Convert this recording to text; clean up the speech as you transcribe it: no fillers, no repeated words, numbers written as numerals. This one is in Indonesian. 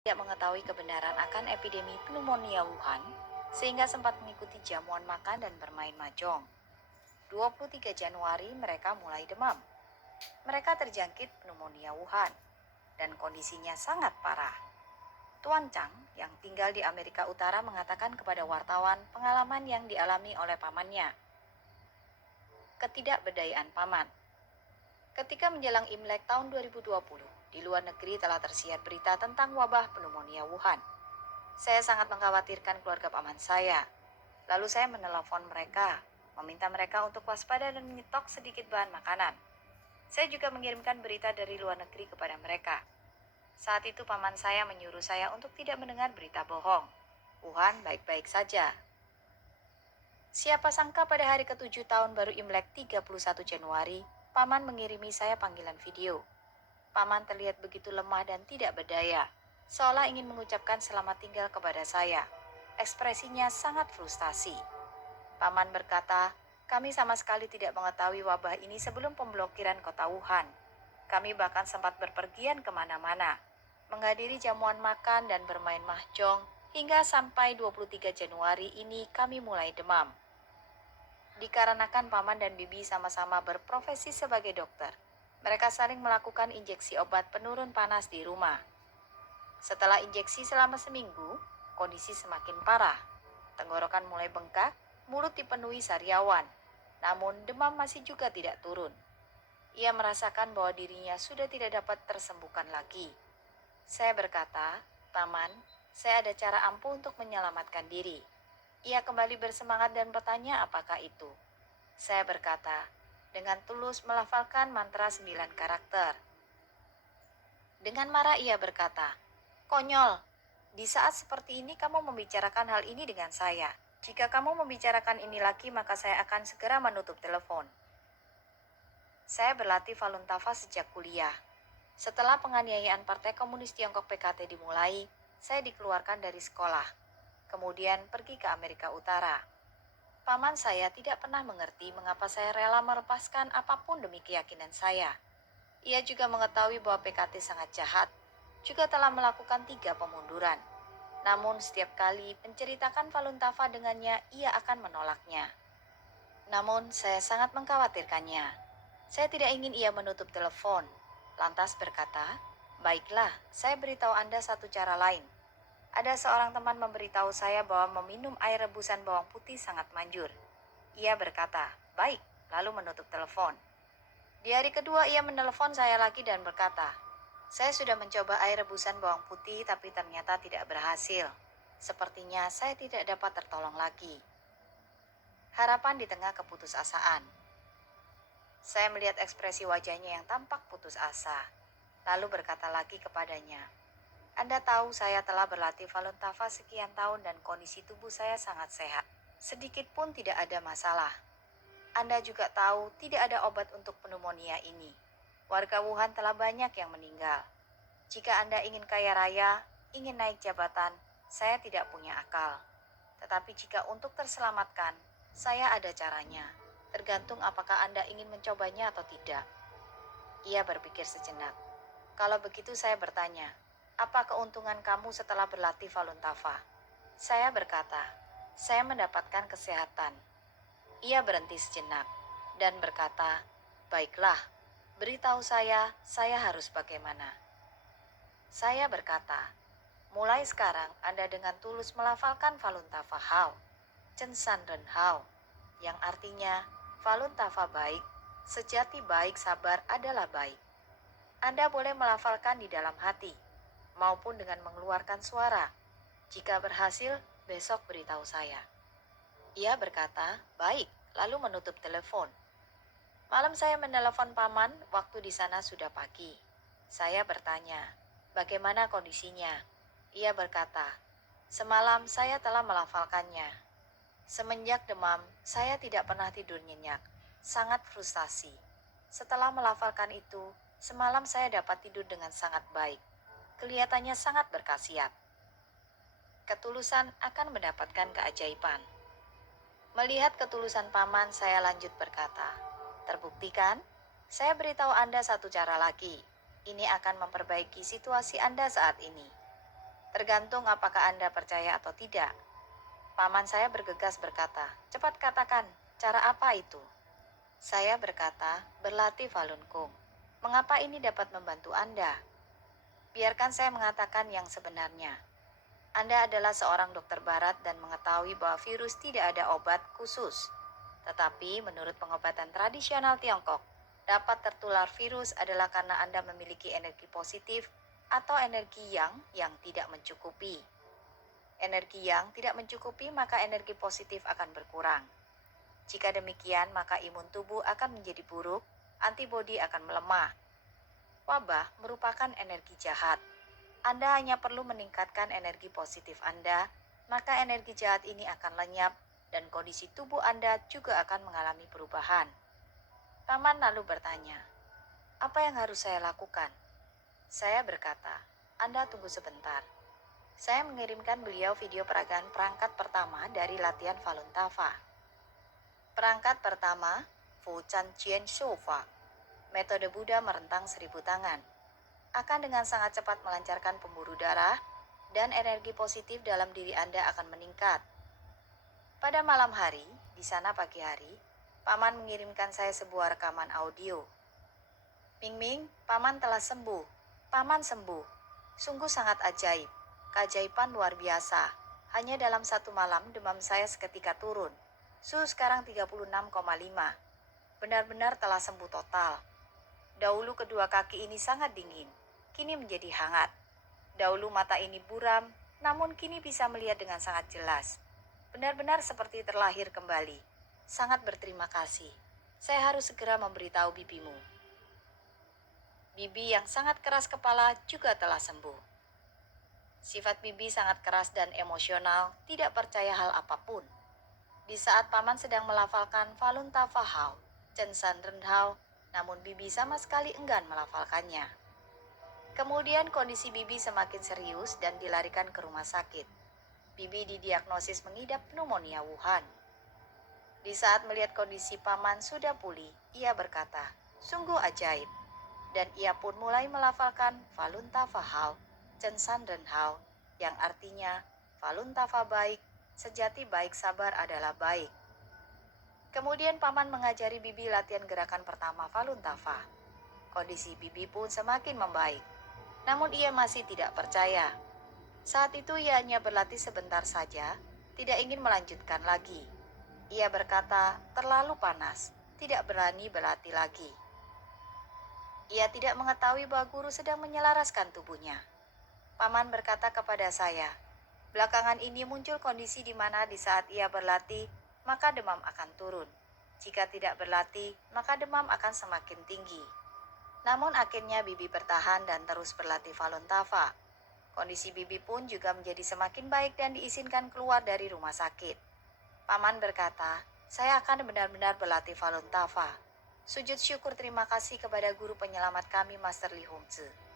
Tidak mengetahui kebenaran akan epidemi pneumonia Wuhan, sehingga sempat mengikuti jamuan makan dan bermain mahjong. 23 Januari mereka mulai demam. Mereka terjangkit pneumonia Wuhan, dan kondisinya sangat parah. Tuan Chang yang tinggal di Amerika Utara mengatakan kepada wartawan pengalaman yang dialami oleh pamannya. Ketidakberdayaan paman. Ketika menjelang Imlek tahun 2020, di luar negeri telah tersiar berita tentang wabah pneumonia Wuhan. Saya sangat mengkhawatirkan keluarga paman saya. Lalu saya menelepon mereka, meminta mereka untuk waspada dan menyetok sedikit bahan makanan. Saya juga mengirimkan berita dari luar negeri kepada mereka. Saat itu paman saya menyuruh saya untuk tidak mendengar berita bohong. Wuhan baik-baik saja. Siapa sangka pada hari ke-7 tahun baru Imlek 31 Januari, paman mengirimi saya panggilan video. Paman terlihat begitu lemah dan tidak berdaya, seolah ingin mengucapkan selamat tinggal kepada saya. Ekspresinya sangat frustasi. Paman berkata, kami sama sekali tidak mengetahui wabah ini sebelum pemblokiran kota Wuhan. Kami bahkan sempat berpergian kemana-mana, menghadiri jamuan makan dan bermain mahjong, hingga sampai 23 Januari ini kami mulai demam. Dikarenakan paman dan bibi sama-sama berprofesi sebagai dokter, mereka saling melakukan injeksi obat penurun panas di rumah. Setelah injeksi selama seminggu, kondisi semakin parah. Tenggorokan mulai bengkak, mulut dipenuhi sariawan, namun demam masih juga tidak turun. Ia merasakan bahwa dirinya sudah tidak dapat tersembuhkan lagi. Saya berkata, Paman, saya ada cara ampuh untuk menyelamatkan diri. Ia kembali bersemangat dan bertanya apakah itu. Saya berkata, dengan tulus melafalkan mantra 9 karakter. Dengan marah ia berkata, konyol, di saat seperti ini kamu membicarakan hal ini dengan saya. Jika kamu membicarakan ini lagi maka saya akan segera menutup telepon. Saya berlatih Falun Tafa sejak kuliah. Setelah penganiayaan Partai Komunis Tiongkok PKT dimulai, saya dikeluarkan dari sekolah. Kemudian pergi ke Amerika Utara. Paman saya tidak pernah mengerti mengapa saya rela melepaskan apapun demi keyakinan saya. Ia juga mengetahui bahwa PKT sangat jahat, juga telah melakukan 3 pemunduran. Namun setiap kali menceritakan Falun Tafa dengannya, ia akan menolaknya. Namun saya sangat mengkhawatirkannya. Saya tidak ingin ia menutup telepon. Lantas berkata, baiklah, saya beritahu Anda satu cara lain. Ada seorang teman memberitahu saya bahwa meminum air rebusan bawang putih sangat manjur. Ia berkata, baik, lalu menutup telepon. Di hari kedua ia menelepon saya lagi dan berkata, saya sudah mencoba air rebusan bawang putih tapi ternyata tidak berhasil. Sepertinya saya tidak dapat tertolong lagi. Harapan di tengah keputusasaan. Saya melihat ekspresi wajahnya yang tampak putus asa. Lalu berkata lagi kepadanya, Anda tahu saya telah berlatih Falun Tafa sekian tahun dan kondisi tubuh saya sangat sehat. Sedikit pun tidak ada masalah. Anda juga tahu tidak ada obat untuk pneumonia ini. Warga Wuhan telah banyak yang meninggal. Jika Anda ingin kaya raya, ingin naik jabatan, saya tidak punya akal. Tetapi jika untuk terselamatkan, saya ada caranya. Tergantung apakah Anda ingin mencobanya atau tidak. Ia berpikir sejenak. Kalau begitu saya bertanya, apa keuntungan kamu setelah berlatih Falun Tafa? Saya berkata, saya mendapatkan kesehatan. Ia berhenti sejenak dan berkata, baiklah, beritahu saya harus bagaimana. Saya berkata, mulai sekarang Anda dengan tulus melafalkan Falun Tafa Hao, Chen San Ren Hao, yang artinya Falun Tafa baik, sejati baik sabar adalah baik. Anda boleh melafalkan di dalam hati, maupun dengan mengeluarkan suara. Jika berhasil, besok beritahu saya. Ia berkata, baik, lalu menutup telepon. Malam saya menelepon paman, waktu di sana sudah pagi. Saya bertanya, bagaimana kondisinya? Ia berkata, semalam saya telah melafalkannya. Semenjak demam, saya tidak pernah tidur nyenyak, sangat frustasi. Setelah melafalkan itu, semalam saya dapat tidur dengan sangat baik. Kelihatannya sangat berkhasiat. Ketulusan akan mendapatkan keajaiban. Melihat ketulusan paman, saya lanjut berkata, terbukti kan? Saya beritahu Anda satu cara lagi. Ini akan memperbaiki situasi Anda saat ini. Tergantung apakah Anda percaya atau tidak. Paman saya bergegas berkata, cepat katakan, cara apa itu? Saya berkata, berlatih Falun Gong. Mengapa ini dapat membantu Anda? Biarkan saya mengatakan yang sebenarnya. Anda adalah seorang dokter barat dan mengetahui bahwa virus tidak ada obat khusus. Tetapi menurut pengobatan tradisional Tiongkok, dapat tertular virus adalah karena Anda memiliki energi positif atau energi yang tidak mencukupi. Energi yang tidak mencukupi, maka energi positif akan berkurang. Jika demikian, maka imun tubuh akan menjadi buruk, antibodi akan melemah. Wabah merupakan energi jahat. Anda hanya perlu meningkatkan energi positif Anda, maka energi jahat ini akan lenyap dan kondisi tubuh Anda juga akan mengalami perubahan. Paman lalu bertanya, apa yang harus saya lakukan? Saya berkata, Anda tunggu sebentar. Saya mengirimkan beliau video peragaan perangkat pertama dari latihan Falun Tafa. Perangkat pertama, Fu Chan Chien Shofa, metode Buddha merentang 1000 tangan, akan dengan sangat cepat melancarkan pembuluh darah dan energi positif dalam diri Anda akan meningkat. Pada malam hari, di sana pagi hari, Paman mengirimkan saya sebuah rekaman audio. Ming Ming, Paman telah sembuh. Paman sembuh. Sungguh sangat ajaib. Keajaiban luar biasa. Hanya dalam satu malam demam saya seketika turun. Suhu sekarang 36,5. Benar-benar telah sembuh total. Dahulu kedua kaki ini sangat dingin. Kini menjadi hangat. Dahulu mata ini buram, namun kini bisa melihat dengan sangat jelas. Benar-benar seperti terlahir kembali. Sangat berterima kasih. Saya harus segera memberitahu bibimu. Bibi yang sangat keras kepala juga telah sembuh. Sifat Bibi sangat keras dan emosional, tidak percaya hal apapun. Di saat Paman sedang melafalkan Falun Tafa Hao, Chen San Ren Hao, namun Bibi sama sekali enggan melafalkannya. Kemudian kondisi Bibi semakin serius dan dilarikan ke rumah sakit. Bibi didiagnosis mengidap pneumonia Wuhan. Di saat melihat kondisi Paman sudah pulih, ia berkata, sungguh ajaib. Dan ia pun mulai melafalkan Falun Tafa Hao, Chen San Ren Hao, yang artinya Falun Tafa baik, sejati baik sabar adalah baik. Kemudian Paman mengajari Bibi latihan gerakan pertama Falun Tafa. Kondisi Bibi pun semakin membaik. Namun ia masih tidak percaya. Saat itu ia hanya berlatih sebentar saja, tidak ingin melanjutkan lagi. Ia berkata, terlalu panas, tidak berani berlatih lagi. Ia tidak mengetahui bahwa guru sedang menyelaraskan tubuhnya. Paman berkata kepada saya, belakangan ini muncul kondisi di mana di saat ia berlatih, maka demam akan turun. Jika tidak berlatih, maka demam akan semakin tinggi. Namun akhirnya Bibi bertahan dan terus berlatih Falun Tafa. Kondisi Bibi pun juga menjadi semakin baik dan diizinkan keluar dari rumah sakit. Paman berkata, saya akan benar-benar berlatih Falun Tafa. Sujud syukur terima kasih kepada guru penyelamat kami Master Li Hongzhi.